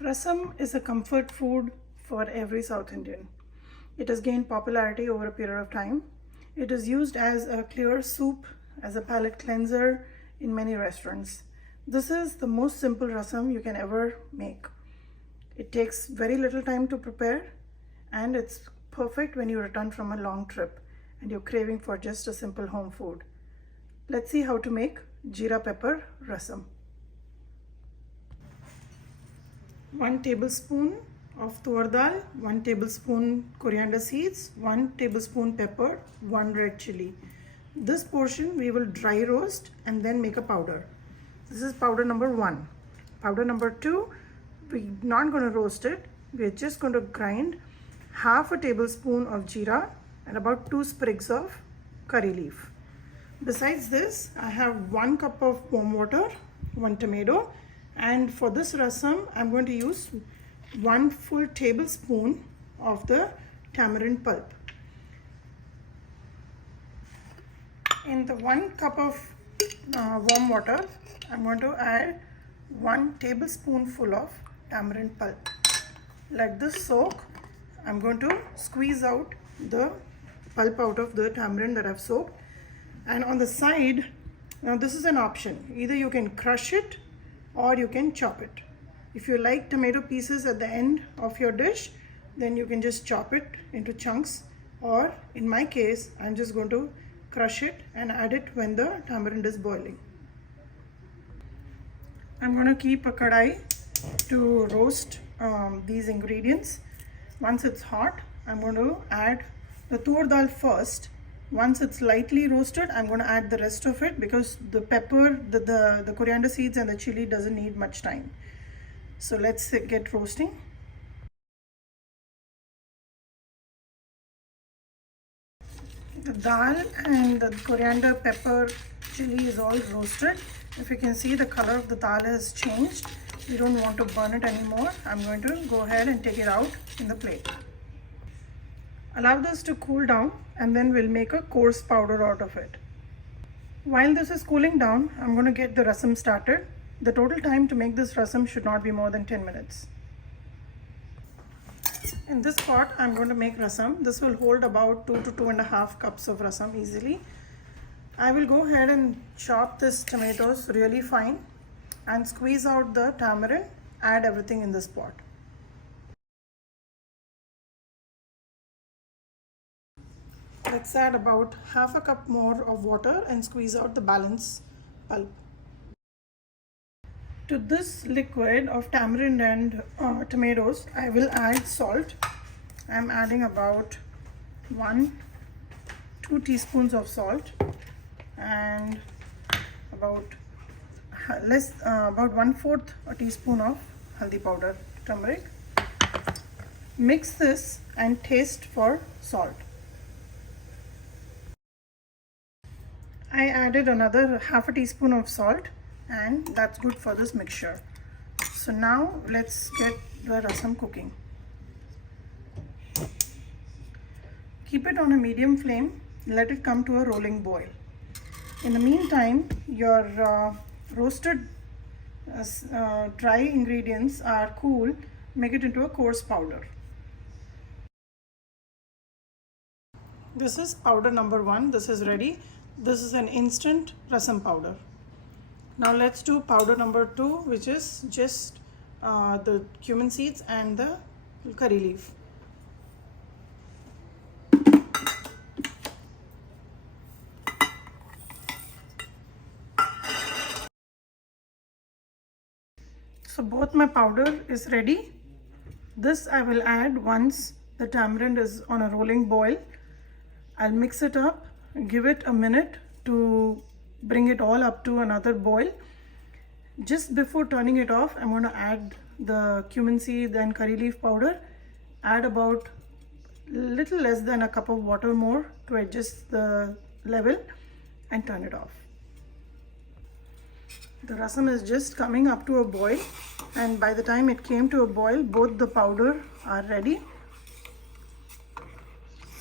Rasam is a comfort food for every South Indian. It has gained popularity over a period of time. It is used as a clear soup, as a palate cleanser in many restaurants. This is the most simple rasam you can ever make. It takes very little time to prepare and it's perfect when you return from a long trip and you're craving for just a simple home food. Let's see how to make Zeera pepper rasam. 1 tablespoon of Toor dal, 1 tablespoon coriander seeds, 1 tablespoon pepper, 1 red chilli. This portion we will dry roast and then make a powder. This is powder number 1. Powder number 2, we're not going to roast it. We're just going to grind half a tablespoon of jeera and about 2 sprigs of curry leaf. Besides this, I have 1 cup of warm water, 1 tomato, and for this rasam, I'm going to use 1 full tablespoon of the tamarind pulp. In the 1 cup of warm water, I'm going to add 1 tablespoonful of tamarind pulp. Let this soak. I'm going to squeeze out the pulp out of the tamarind that I've soaked. And on the side, now this is an option. Either you can crush it or you can chop it. If you like tomato pieces at the end of your dish, then you can just chop it into chunks, or in my case, I'm just going to crush it and add it when the tamarind is boiling. I'm going to keep a kadai to roast these ingredients. Once it's hot, I'm going to add the tur dal first. Once it's lightly roasted, I'm going to add the rest of it because the pepper, the coriander seeds and the chili doesn't need much time. So let's get roasting. The dal and the coriander, pepper, chili is all roasted. If you can see, the color of the dal has changed. We don't want to burn it anymore. I'm going to go ahead and take it out in the plate. Allow this to cool down and then we'll make a coarse powder out of it. While this is cooling down, I'm going to get the rasam started. The total time to make this rasam should not be more than 10 minutes. In this pot, I'm going to make rasam. This will hold about 2 to 2.5 cups of rasam easily. I will go ahead and chop this tomatoes really fine and squeeze out the tamarind, add everything in this pot. Let's add about half a cup more of water and squeeze out the balance pulp. To this liquid of tamarind and tomatoes, I will add salt. I'm adding about 2 teaspoons of salt and about 1/4 a teaspoon of haldi powder, turmeric. Mix this and taste for salt. I added another half a teaspoon of salt and that's good for this mixture. So now let's get the rasam cooking. Keep it on a medium flame, let it come to a rolling boil. In the meantime, your roasted dry ingredients are cool. Make it into a coarse powder. This is powder number 1. This is ready. This is an instant rasam powder. Now let's do powder number 2, which is just the cumin seeds and the curry leaf. So both my powder is ready. This I will add once the tamarind is on a rolling boil. I'll mix it up, give it a minute to bring it all up to another boil. Just before turning it off, I'm going to add the cumin seed and curry leaf powder. Add about little less than a cup of water more to adjust the level and turn it off. The rasam is just coming up to a boil, and by the time it came to a boil, both the powder are ready.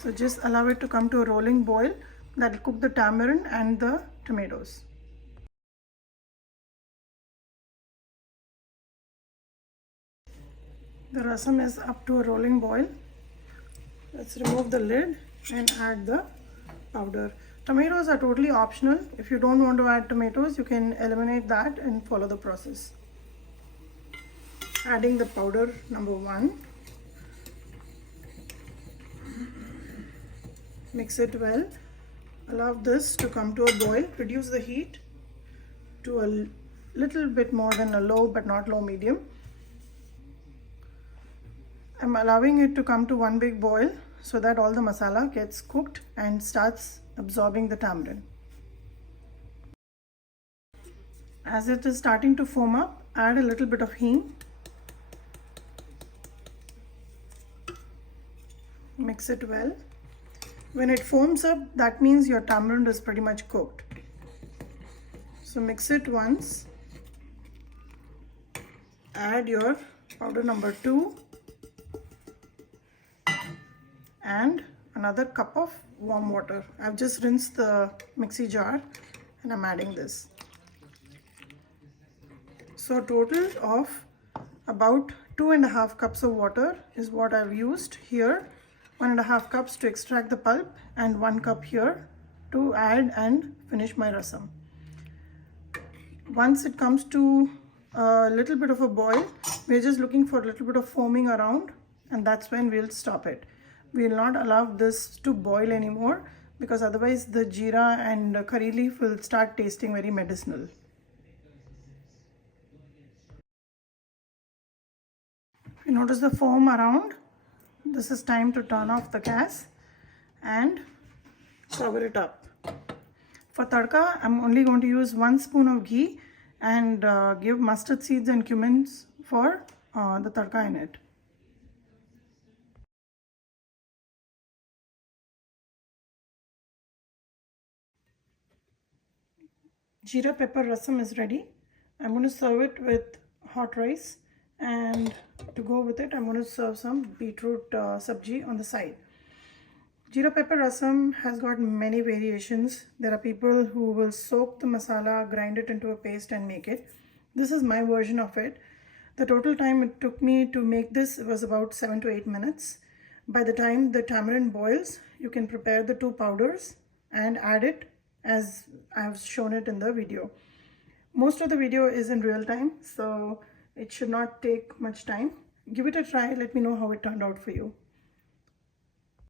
So just allow it to come to a rolling boil. That will cook the tamarind and the tomatoes. The rasam is up to a rolling boil. Let's remove the lid and add the powder. Tomatoes are totally optional. If you don't want to add tomatoes, you can eliminate that and follow the process. Adding the powder number 1. Mix it well. Allow this to come to a boil. Reduce the heat to a little bit more than a low, but not low medium. I'm allowing it to come to one big boil so that all the masala gets cooked and starts absorbing the tamarind. As it is starting to foam up, add a little bit of hing. Mix it well. When it foams up, that means your tamarind is pretty much cooked. So mix it once. Add your powder number 2 and another cup of warm water. I've just rinsed the mixie jar and I'm adding this. So a total of about 2.5 cups of water is what I've used here. 1.5 cups to extract the pulp and 1 cup here to add and finish my rasam. Once it comes to a little bit of a boil, we're just looking for a little bit of foaming around, and that's when we'll stop it. We will not allow this to boil anymore because otherwise the jeera and curry leaf will start tasting very medicinal. If you notice the foam around, this is time to turn off the gas and cover it up. For tadka, I'm only going to use 1 spoon of ghee and give mustard seeds and cumin for the tadka in it. Jeera pepper rasam is ready. I'm going to serve it with hot rice, and to go with it I'm going to serve some beetroot sabji on the side. Jeera pepper rasam has got many variations. There are people who will soak the masala, grind it into a paste and make it. This is my version of it. The total time it took me to make this was about 7 to 8 minutes. By the time the tamarind boils, you can prepare the 2 powders and add it as I have shown it in the video. Most of the video is in real time, so it should not take much time. Give it a try. Let me know how it turned out for you.